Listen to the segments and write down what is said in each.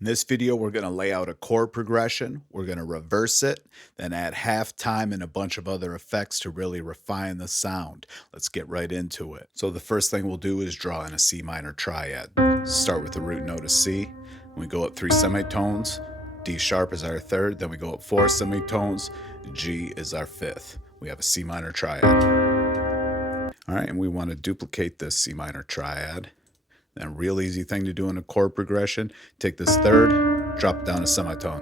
In this video, we're going to lay out a chord progression. We're going to reverse it, then add halftime and a bunch of other effects to really refine the sound. Let's get right into it. So the first thing we'll do is draw in a C minor triad. Start with the root note of C. We go up 3 semitones. D sharp is our third. Then we go up 4 semitones. G is our fifth. We have a C minor triad. All right, and we want to duplicate this C minor triad. A real easy thing to do in a chord progression, take this third, drop it down a semitone.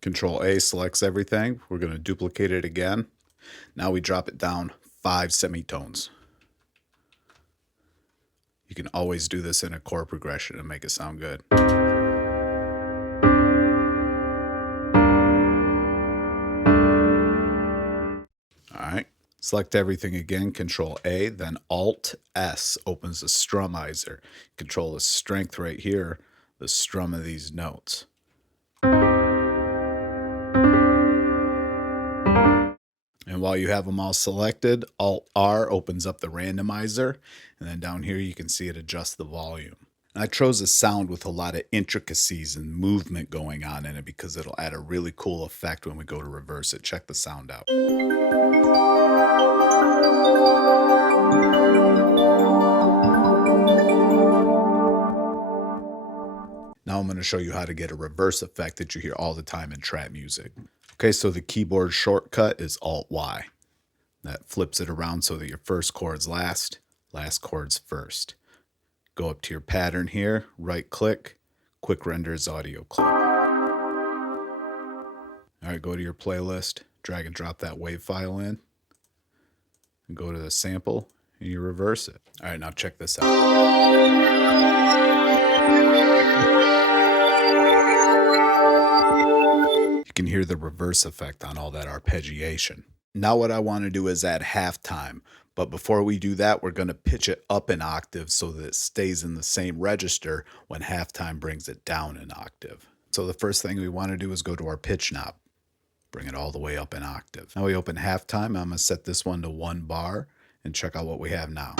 Control A selects everything. We're going to duplicate it again. Now we drop it down 5 semitones. You can always do this in a chord progression and make it sound good. All right. Select everything again, Control A, then Alt S opens the Strumizer. Control the strength right here, the strum of these notes. And while you have them all selected, Alt R opens up the randomizer, and then down here you can see it adjusts the volume. And I chose a sound with a lot of intricacies and movement going on in it because it'll add a really cool effect when we go to reverse it. Check the sound out. Now I'm going to show you how to get a reverse effect that you hear all the time in trap music. Okay, so the keyboard shortcut is Alt-Y. That flips it around so that your first chord's last chord's first. Go up to your pattern here, right click, quick render as audio clip. All right, go to your playlist, drag and drop that wave file in, and go to the sample, and you reverse it. All right, now check this out. You can hear the reverse effect on all that arpeggiation. Now what I want to do is add halftime, but before we do that, we're going to pitch it up an octave so that it stays in the same register when halftime brings it down an octave. So the first thing we want to do is go to our pitch knob, bring it all the way up an octave. Now we open halftime. I'm going to set this one to 1 bar and check out what we have now.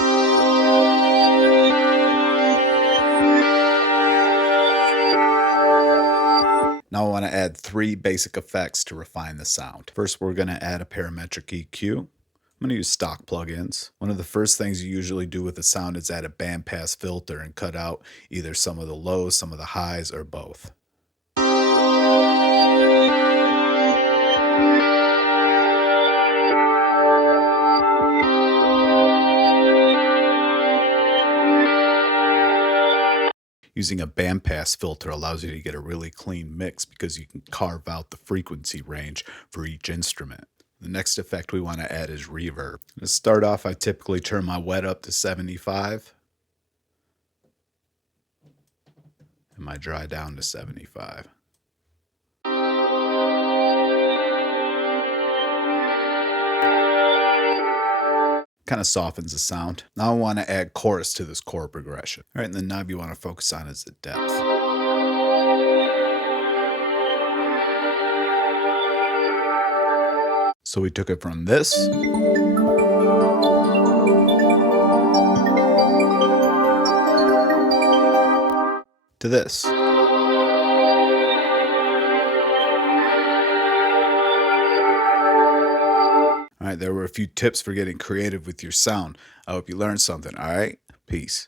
Now I want to add 3 basic effects to refine the sound. First, we're going to add a parametric EQ. I'm going to use stock plugins. One of the first things you usually do with the sound is add a bandpass filter and cut out either some of the lows, some of the highs, or both. Using a bandpass filter allows you to get a really clean mix because you can carve out the frequency range for each instrument. The next effect we want to add is reverb. To start off, I typically turn my wet up to 75 and my dry down to 75. Kind of softens the sound. Now I want to add chorus to this chord progression. All right, and the knob you want to focus on is the depth. So we took it from this to this. All right, there were a few tips for getting creative with your sound. I hope you learned something. All right, peace.